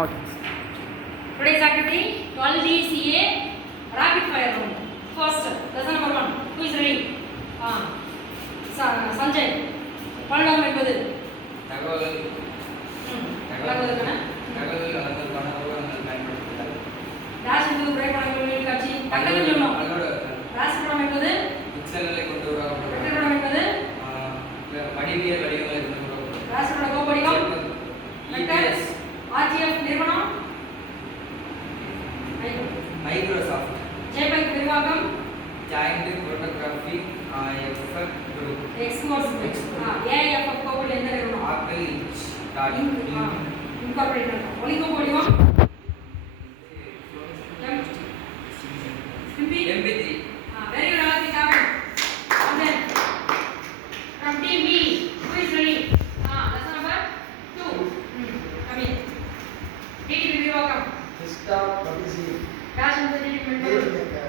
Okay. Today's activity 12GCA rapid fire round. First, lesson number 1. Who is ready? Sanjay. Palladam என்பது தகவல் தகவல்களுக்கான தகவல்களுக்கான உபகரணங்கள் பயன்படுத்துதல். Dash என்பது புகைப்படங்களின் காட்சி டக்குன்னு சொல்லணும். அதோட டேஷ் படம் என்பது பிக்சல்களை கொண்டு உருவாக்கப்படும். வெக்டர் படம் என்பது வடிவியல் வடிவங்களை கொண்டு உருவாக்கப்படும். டேஷ் பட கோப்படிகம் வெக்டர் RGF நிறுவனம் மைக்ரோசாஃப்ட். JPEG விரிவாக்கம் ஜாயிண்ட் போட்டோகிராஃபி எஃபெக்ட் குரூப். எக்ஸ்மோர்ஸ் AIF கோப்படி எந்த நிறுவனம் ஆப்பிள் டாட் இன்கார்பரேட்டட் ஒலிகோ வடிவம் MP3. Very good, Alati Kavin. And then from team B, who is ready? Lesson number 2. Come in. DTP விரிவாக்கம் Desktop publishing. Dash and the DTP Page மென்பொருள் maker.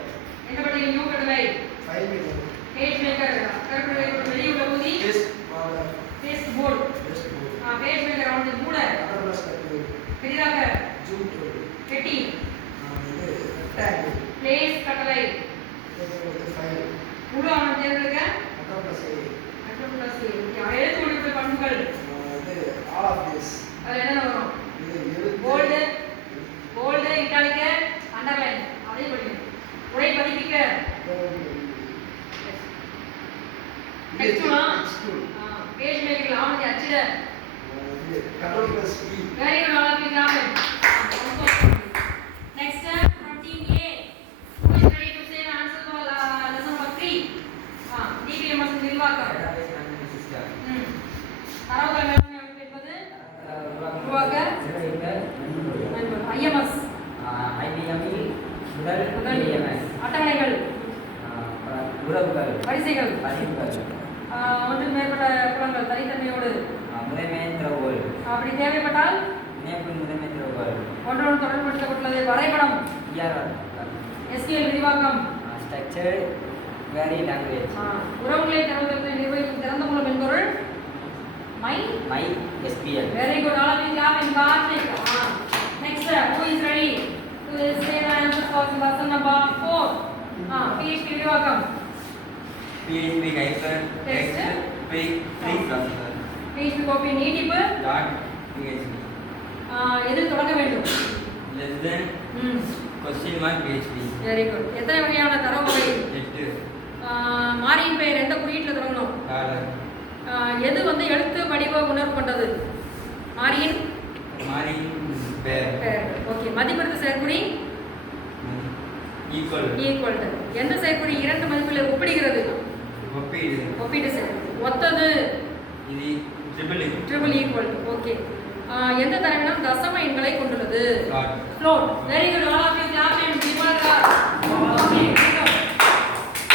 எந்த பட்டியல் new கட்டளை File maker. Page maker கருப்புரை வெளியுள்ள பகுதி Test model. Paste board Test board. Page maker அவனது மூட Autonomous control. பெரிதாக Zoom tool. பெட்டி இது rectangle. பிளேஸ் கட்டளை இது file. முழு அவன் தேர்ந்தெடுக்க Autonomous array. கண்ட்ரோல் பிளஸ் எழுத்து ஒழுங்கு பண்புகள் இது all of this. அது என்ன வரும் இது எழுத்து. போல்டு இட்டாலிக் அண்டர்லைன் அதே படிக்கணும் உரை பதிப்பிக்க டெக்ஸ்டுலா பேஜ் மேக்கர் ஆவணத்தை அச்சிட இது control plus E. Very good all of you clap next from team A who is ready to say the answer to lesson number 3 DBMS நிர்வாகம் Database management system. தரவுகள் மேலாண்மை அமைப்பு என்பது உருவாக்க மென்பொருள் IMS IBM முதல் முதல் DMS. அட்டவணைகள் உறவுகள் வரிசைகள் பதிவுகள் ஒன்றுக்கு மேற்பட்ட புலங்கள் தனித்தன்மையோடு முதன்மை திறவுகோல் அப்படி தேவைப்பட்டால் இணைப்பு முதன்மை திறவுகோல் ஒன்றோடு தொடர்புபடுத்தப்பட்டுள்ளது வரைபடம் SQL விரிவாக்கம் ஸ்ட்ரக்சர் வேரி லாங்குவேஜ் உறவுகளை தரவுகளை நிர்வகிக்கும் திறந்த மூல மென்பொருள் my SQL. Very good all of you clap இன் Karnik next who is ready to say the answer for lesson number 4 PHP விரிவாக்கம் PHP hyphen Text. free processor PHP கோப்பி நீட்டிப்பு dot PHP எதில் தொடங்க வேண்டும் less than question mark PHP. Very good எத்தனை வகையான தரவு வகை 8 மாறியின் பெயர் எந்த குறியீட்டில் தொடங்கணும் டாலர் எது வந்து எழுத்து வடிவ உணர்வு கொண்டது மாறியின் மாறி பேர் பெயர் ஓகே மதிப்பிற்கு செயற்குறி ஈக்குவல் ஈக்குவல் எந்த செயற்குறி இரண்டு மதிப்புகளை ஒப்பிடுகிறது ஒப்பீடு ஒப்பீடு செயற்குறி ஒத்தது இது ட்ரிபிள் ஈக்குவல் ஓகே எந்த தரவினம் தசம எண்களை கொண்டுள்ளது Float. Float very good all of you clap